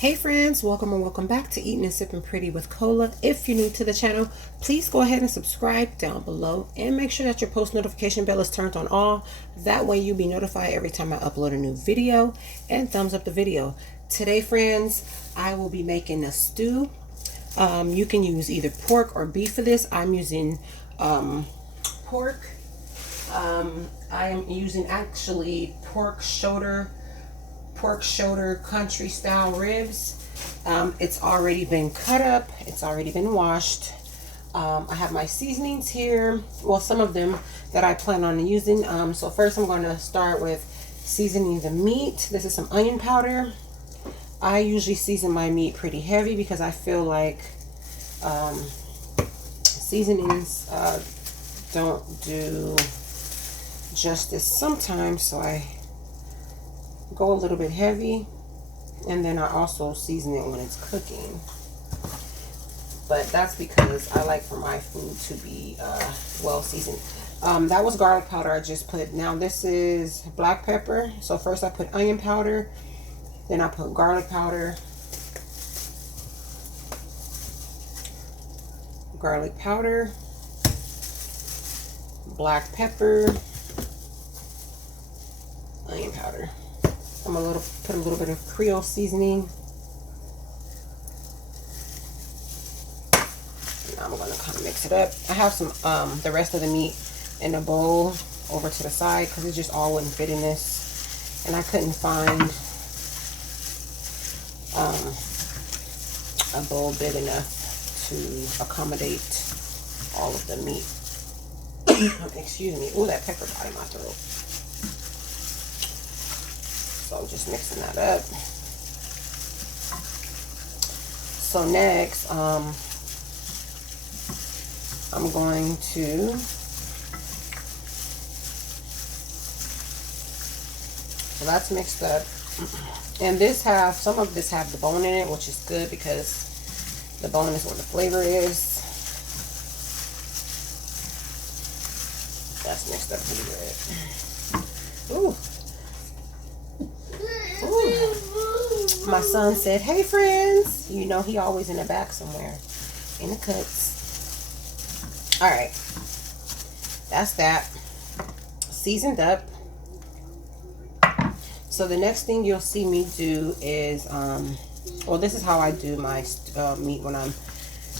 Hey friends, welcome and welcome back to Eating and Sipping Pretty with Cola. If you're new to the channel, please go ahead and subscribe down below and make sure that your post notification bell is turned on all. That way you'll be notified every time I upload a new video, and thumbs up the video. Today friends, I will be making a stew. You can use either pork or beef for this. I'm using pork. I am using actually pork shoulder country style ribs. It's already been cut up, it's already been washed. I have my seasonings here, well, some of them that I plan on using. So first I'm going to start with seasoning the meat. This is some onion powder. I usually season my meat pretty heavy because I feel like seasonings don't do justice sometimes, so I go a little bit heavy, and then I also season it when it's cooking. But that's because I like for my food to be well seasoned. That was garlic powder I just put. Now this is black pepper. So first I put onion powder, then I put garlic powder, black pepper, onion powder. I'm put a little bit of Creole seasoning. Now I'm gonna kind of mix it up. I have some the rest of the meat in a bowl over to the side because it just all wouldn't fit in this, and I couldn't find a bowl big enough to accommodate all of the meat. Excuse me. Oh, that pepper got in my throat. So just mixing that up. So next, I'm going to so that's mixed up, and some of this have the bone in it, which is good because the bone is where the flavor is. That's mixed up pretty good. Ooh. Ooh. My son said, "Hey friends," you know he always in the back somewhere in the cuts. All right, that's that seasoned up. So the next thing you'll see me do is well, this is how I do my meat when I'm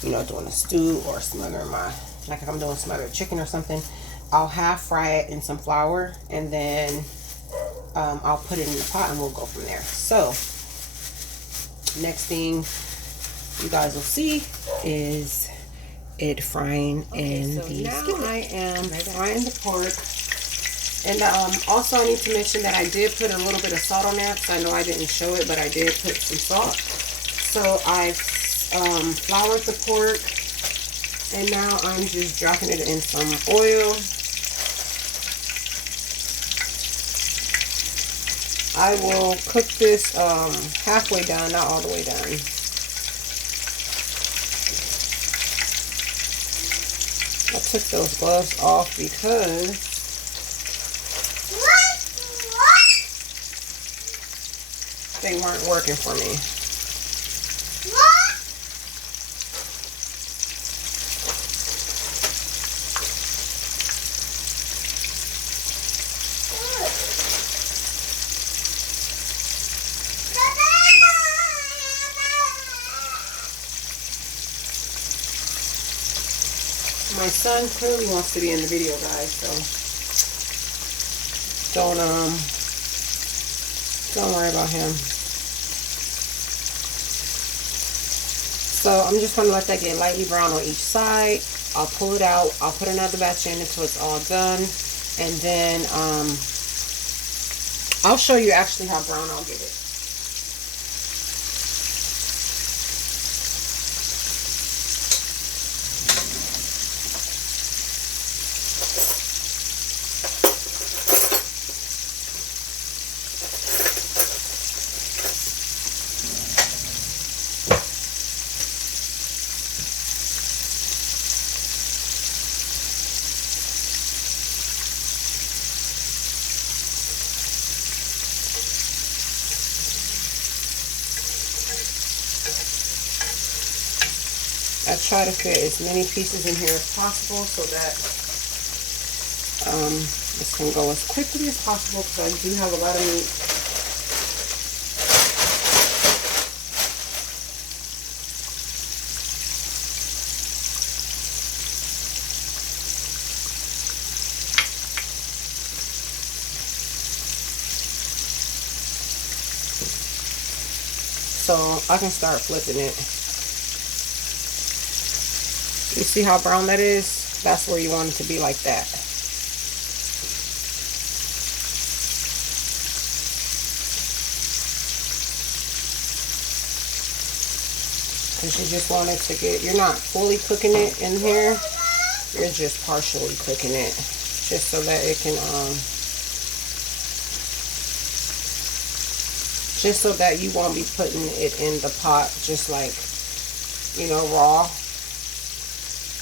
doing a stew or smothering like if I'm doing smothered chicken or something. I'll half fry it in some flour, and then I'll put it in the pot and we'll go from there. So next thing you guys will see is it frying in the skillet. I am frying the pork, and also I need to mention that I did put a little bit of salt on there, because I know I didn't show it, but I did put some salt. So I've floured the pork, and now I'm just dropping it in some oil. I will cook this halfway down, not all the way down. I took those gloves off because they weren't working for me. My son clearly wants to be in the video, guys, so don't worry about him. So I'm just going to let that get lightly brown on each side. I'll pull it out. I'll put another batch in until it's all done, and then I'll show you actually how brown I'll get it. I try to fit as many pieces in here as possible so that this can go as quickly as possible, because I do have a lot of meat. So I can start flipping it. You see how brown that is? That's where you want it to be, like that. Because you just want it to get, you're not fully cooking it in here. You're just partially cooking it. Just so that it can, just so that you won't be putting it in the pot just like, you know, raw.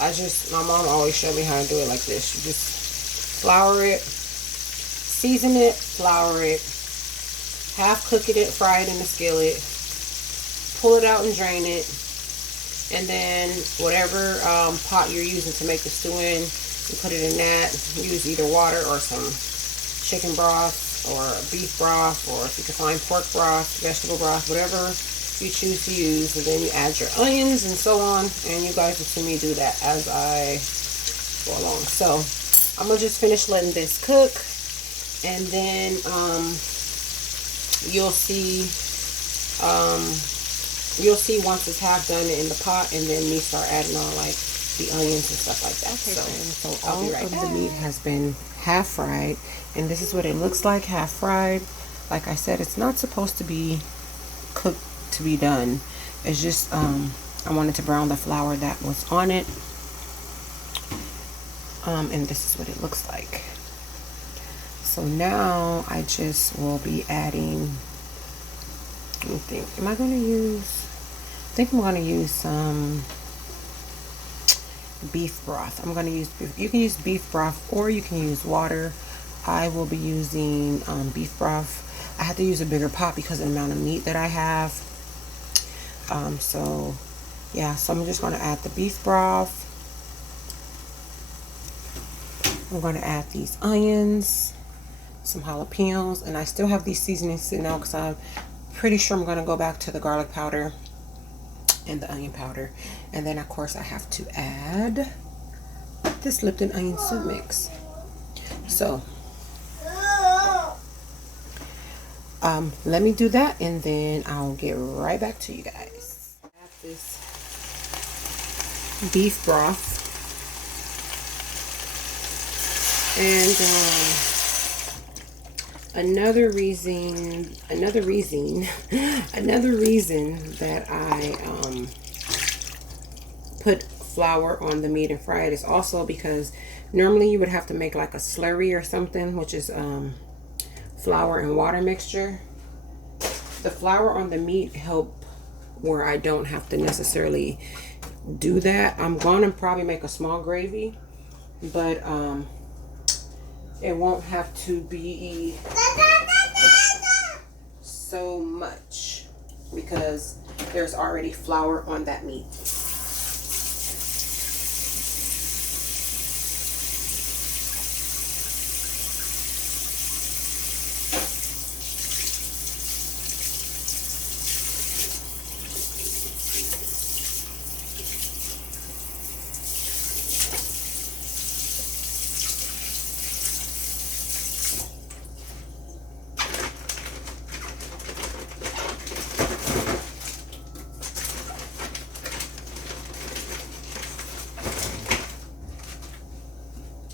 My mom always showed me how to do it like this. You just flour it, season it, flour it, half cook it, fry it in the skillet, pull it out and drain it, and then whatever pot you're using to make the stew in, you put it in that. Use either water or some chicken broth or beef broth, or if you can find pork broth, vegetable broth, whatever you choose to use, and then you add your onions and so on, and you guys will see me do that as I go along. So I'm gonna just finish letting this cook, and then you'll see once it's half done in the pot, and then me start adding on like the onions and stuff like that. Okay, so I'll be right back. The meat has been half fried, and this is what it looks like, half fried. Like I said, it's not supposed to be cooked to be done. It's just I wanted to brown the flour that was on it, and this is what it looks like. So now I just will be adding, let me think, I think I'm going to use some beef broth. I'm going to use beef. You can use beef broth or you can use water. I will be using beef broth. I had to use a bigger pot because of the amount of meat that I have. So yeah, so I'm just going to add the beef broth. I'm going to add these onions, some jalapenos, and I still have these seasonings sitting out because I'm pretty sure I'm going to go back to the garlic powder and the onion powder. And then of course I have to add this Lipton onion soup mix. So let me do that, and then I'll get right back to you guys. I have this beef broth, and another reason that I put flour on the meat and fry it is also because normally you would have to make like a slurry or something, which is flour and water mixture. The flour on the meat help where I don't have to necessarily do that. I'm going to probably make a small gravy, but it won't have to be so much because there's already flour on that meat.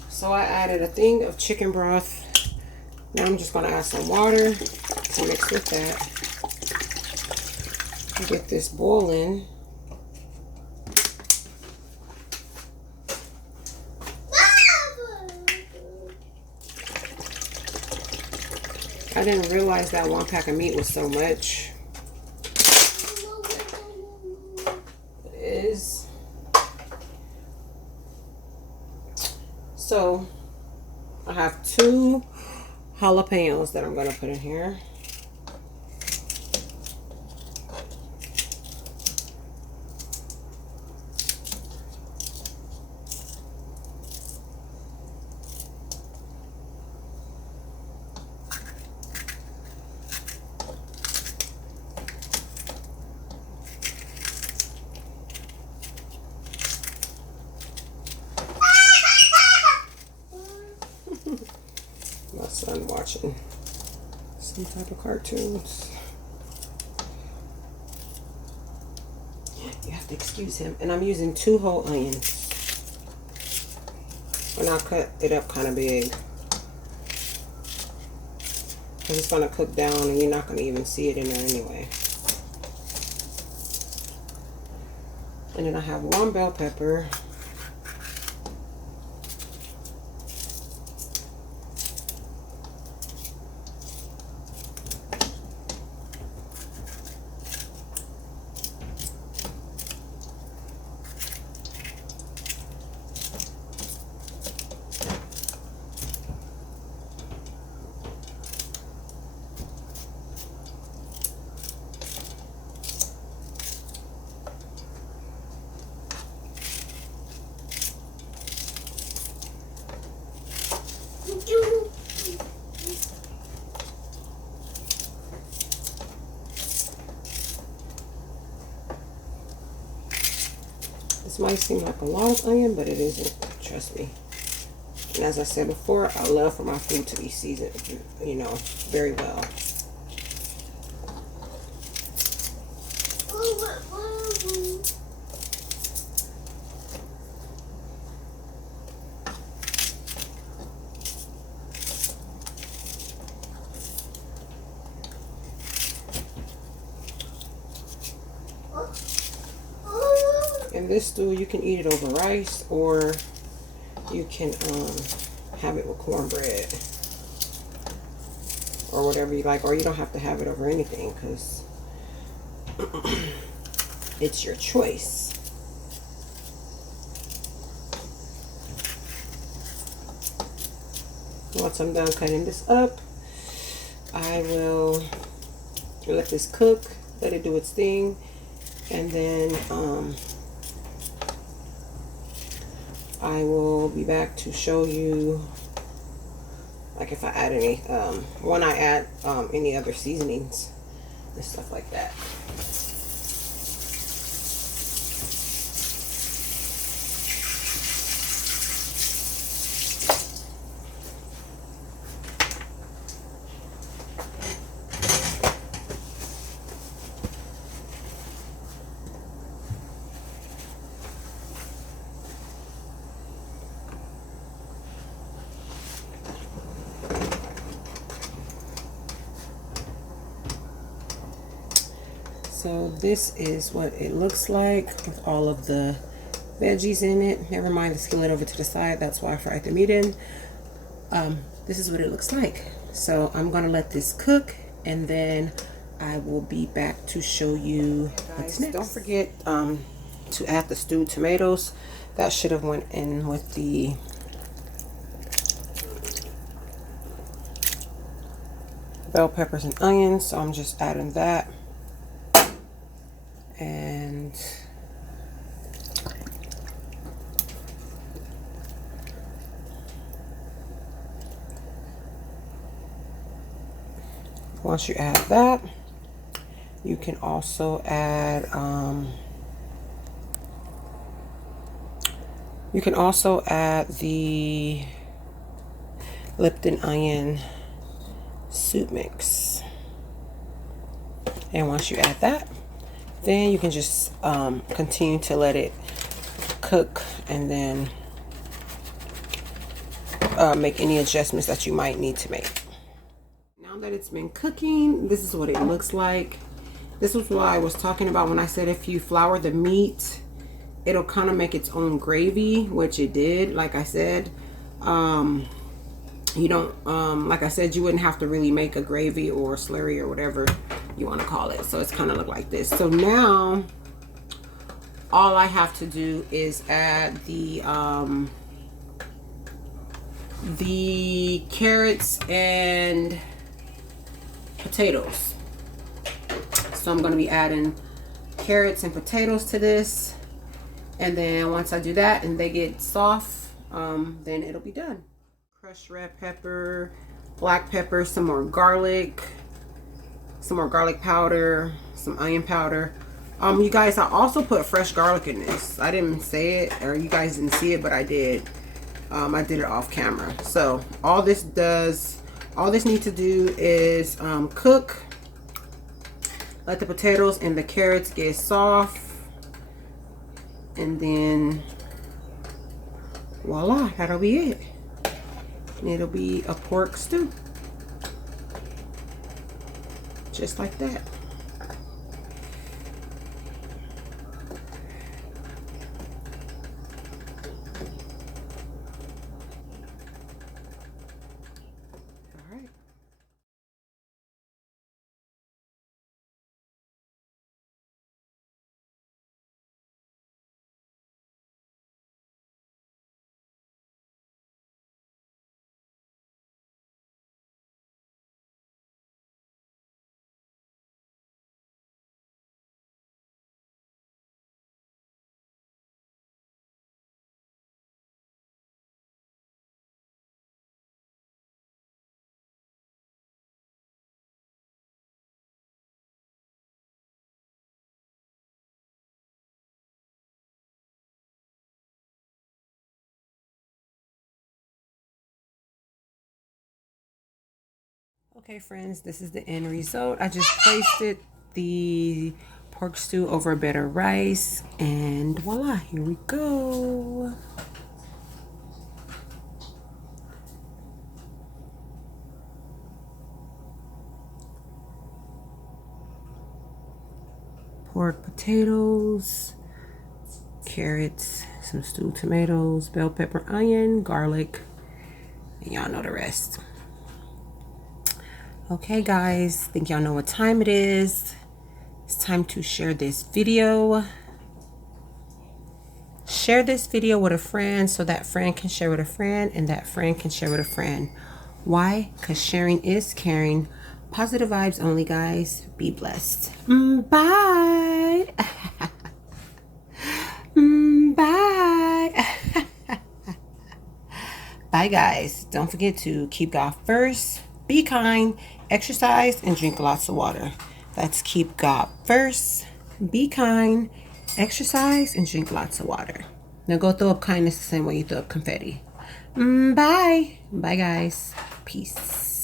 So I added a thing of chicken broth. Now I'm just going to add some water to mix with that. Get this boiling. I didn't realize that 1 pack of meat was so much. It is. So I have 2 jalapenos that I'm going to put in here. some type of cartoons. You have to excuse him. And I'm using 2 whole onions. And I'll cut it up kind of big. Because it's going to cook down and you're not going to even see it in there anyway. And then I have 1 bell pepper. This might seem like a lot of onion, but it isn't. Trust me. And as I said before, I love for my food to be seasoned, you know, very well. And this stew, you can eat it over rice, or you can have it with cornbread or whatever you like, or you don't have to have it over anything because it's your choice. Once I'm done cutting this up, I will let this cook, let it do its thing, and then I will be back to show you, like, if I add any, when I add any other seasonings and stuff like that. So this is what it looks like with all of the veggies in it. Never mind the skillet over to the side. That's why I fried the meat in. This is what it looks like. So I'm going to let this cook, and then I will be back to show you what's next. Don't forget to add the stewed tomatoes. That should have went in with the bell peppers and onions. So I'm just adding that. And once you add that, you can also add the Lipton onion soup mix. And once you add that, then you can just continue to let it cook, and then make any adjustments that you might need to make. Now that it's been cooking, this is what it looks like. This was what I was talking about when I said if you flour the meat, it'll kind of make its own gravy, which it did. Like I said, you don't, like I said, you wouldn't have to really make a gravy or slurry or whatever you want to call it. So it's kind of look like this. So now all I have to do is add the carrots and potatoes. So I'm going to be adding carrots and potatoes to this, and then once I do that and they get soft, then it'll be done. Crushed red pepper, black pepper, some more garlic powder, some onion powder. You guys, I also put fresh garlic in this. I didn't say it, or you guys didn't see it, but I did. I did it off camera. So all this does All this needs to do is cook. Let the potatoes and the carrots get soft. And then voila, that'll be it. And it'll be a pork stew. Just like that. Okay, friends, this is the end result. I just placed the pork stew over a bed of rice, and voila, here we go. Pork potatoes, carrots, some stewed tomatoes, bell pepper, onion, garlic, and y'all know the rest. Okay guys, think y'all know what time it is. It's time to share this video. Share this video with a friend so that friend can share with a friend and that friend can share with a friend. Why? Because sharing is caring. Positive vibes only, guys. Be blessed. Bye. Bye. Bye guys. Don't forget to keep God first. Be kind, exercise, and drink lots of water. Let's keep God first. Be kind, exercise, and drink lots of water. Now go throw up kindness the same way you throw up confetti. Bye. Bye, guys. Peace.